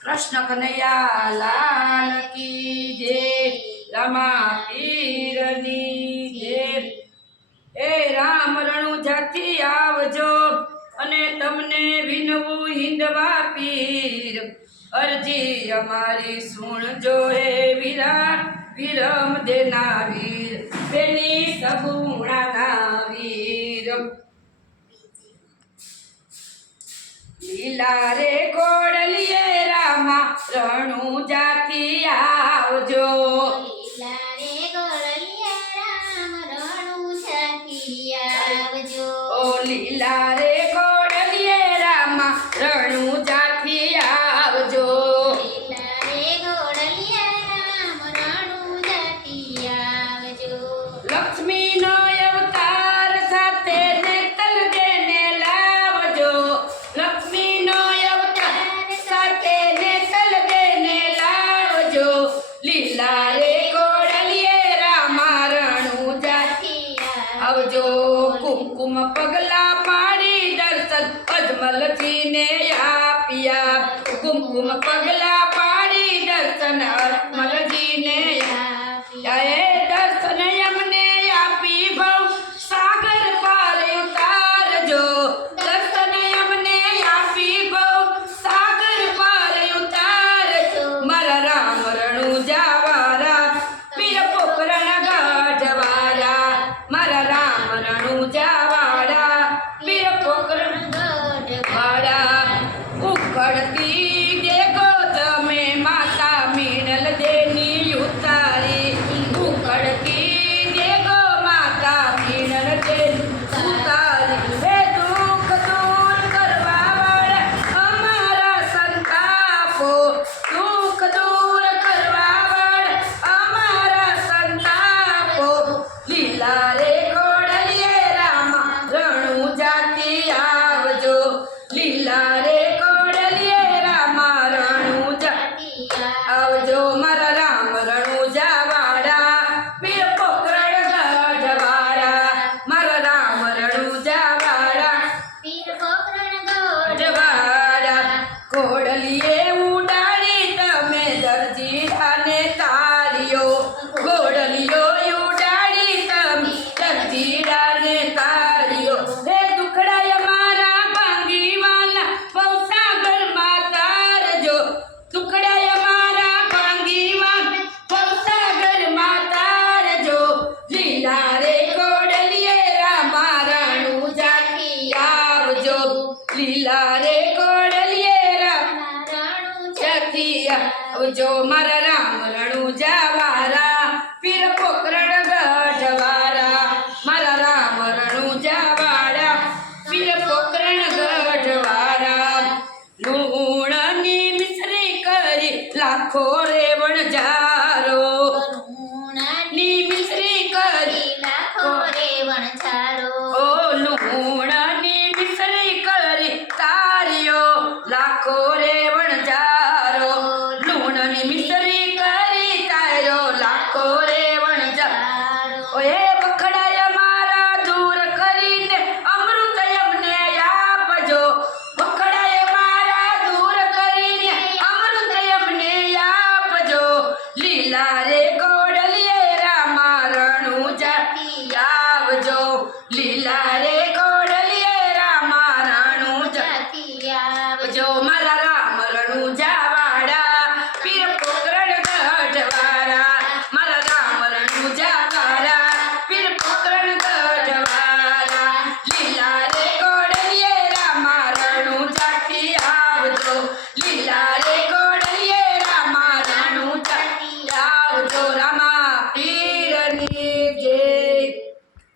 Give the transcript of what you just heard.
કૃષ્ણ કનૈયા લાલ કી જે રમા એ રામ રણુ જાથી આવજો અને તમને વિનવું હિંદવા પીર. અરજી અમારી સુણજો હે વિરા વિરમ દેનાવી લારે કોડલીયેરામાં રણુ લીલા રે ગોડલીએ રામા રણુ જાથી આવજો. લીલા રે ગોડલીએ રામા રણુ હુકુમ પગલા પાડી દર્શન અજમલજીને આપ્યા. હુકુમ પગલા પાડી દર્શન અજમલ Ahora મારા उजो मर राम रणुजा वारा फिर पोकरण गठ वारा मर राम रणुजा वारा फिर पोकरण गठ वारा लूणनी मिसरी करी लाखो रेवण जा જો મારા રામ રણુજા વાળા પીર પોકરણ ગઢવાળા. મારા રામ રણુજા વાળા પીર પોકરણ ગઢવાળા. લીલા રે ગોડલીએ રામા રણુજાથી આવજો. લીલા